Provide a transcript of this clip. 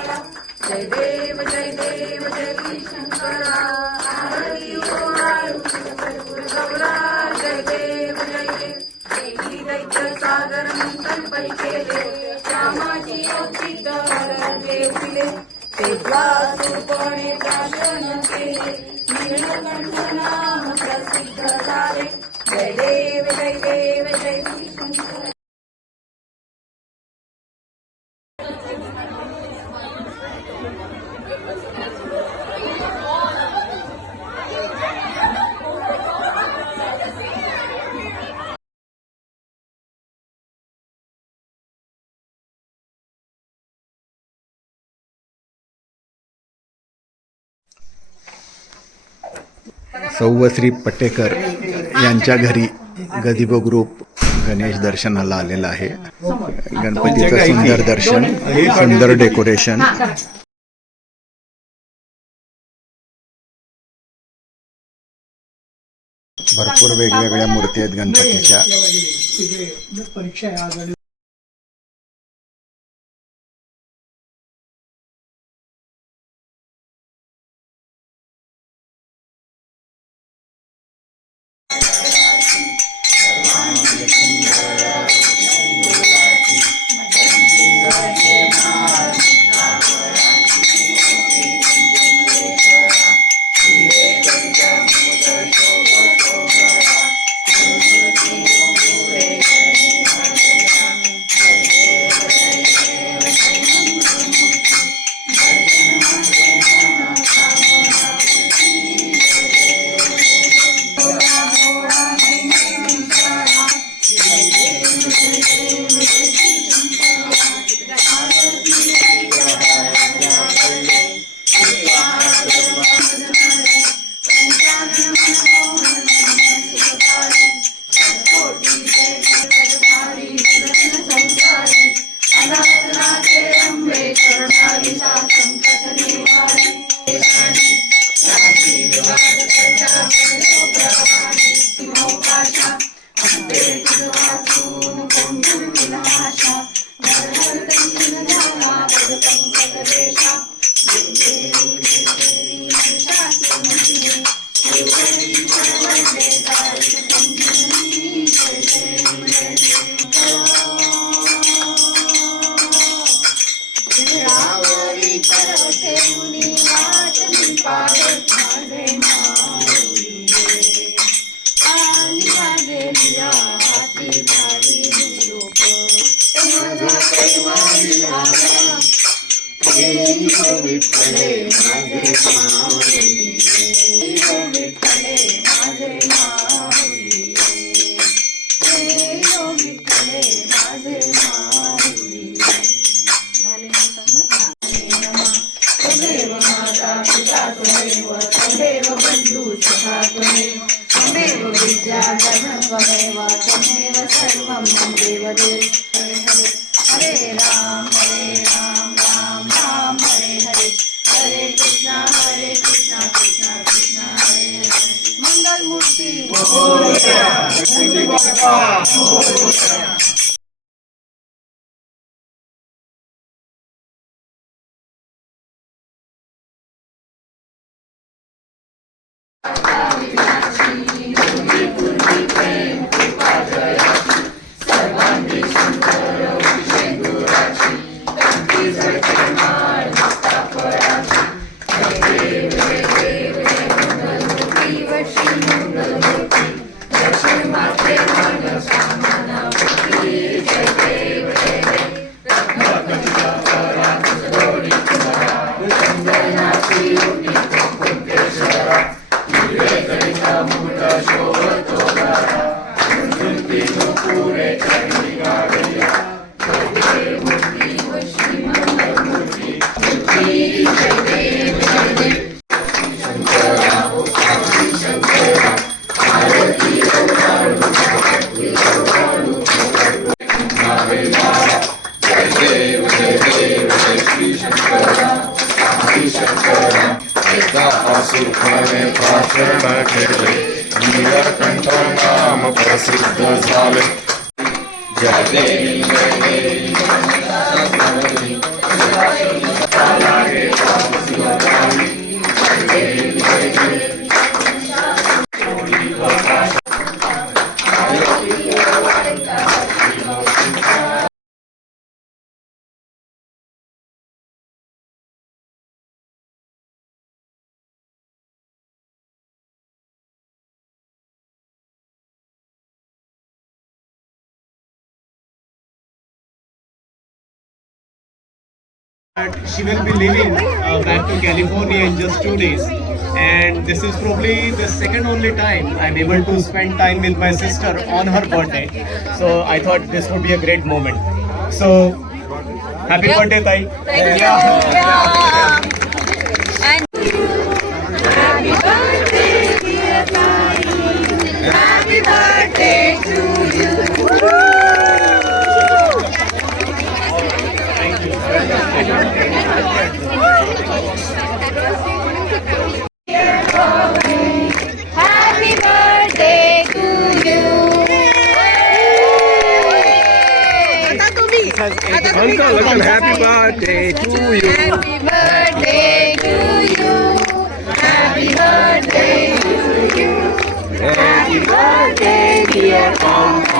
जय देव जय देव जय शंकरा गौरा जय देव जय देव. देवी दैत्य सागर मंथन पै केले श्यामाची औचित हर देविले तेव्हा सुपणे प्राशन केले. सौवश्री पटेकर यांच्या घरी गदिबो ग्रुप गणेश दर्शनाला आलेला आहे गणपतीचं सुंदर दर्शन सुंदर डेकोरेशन भरपूर वेगवेगळ्या मूर्ती आहेत गणपतीच्या you. विद्याधर्मत्वमेव त्वमेव सर्वं देवदे हरे हरे हरे राम हरे राम राम राम हरे हरे हरे कृष्णा हरे कृष्णा कृष्णा कृष्णा हरे हरे मंगलमूर्ति 쫓아라 무슨 뜻은 불의 자리가 되랴 조개의 문이 प्रसिद्ध झाले जय देवी She will be leaving uh, back to California in just two days. And this is probably the second only time I'm able to spend time with my sister on her birthday. So I thought this would be a great moment. So happy yep. birthday, Thai. Thank yeah. you. Yeah. has eight. Uncle, uncle, happy birthday to you. Happy birthday to you. Happy birthday to you. Happy birthday, dear Uncle.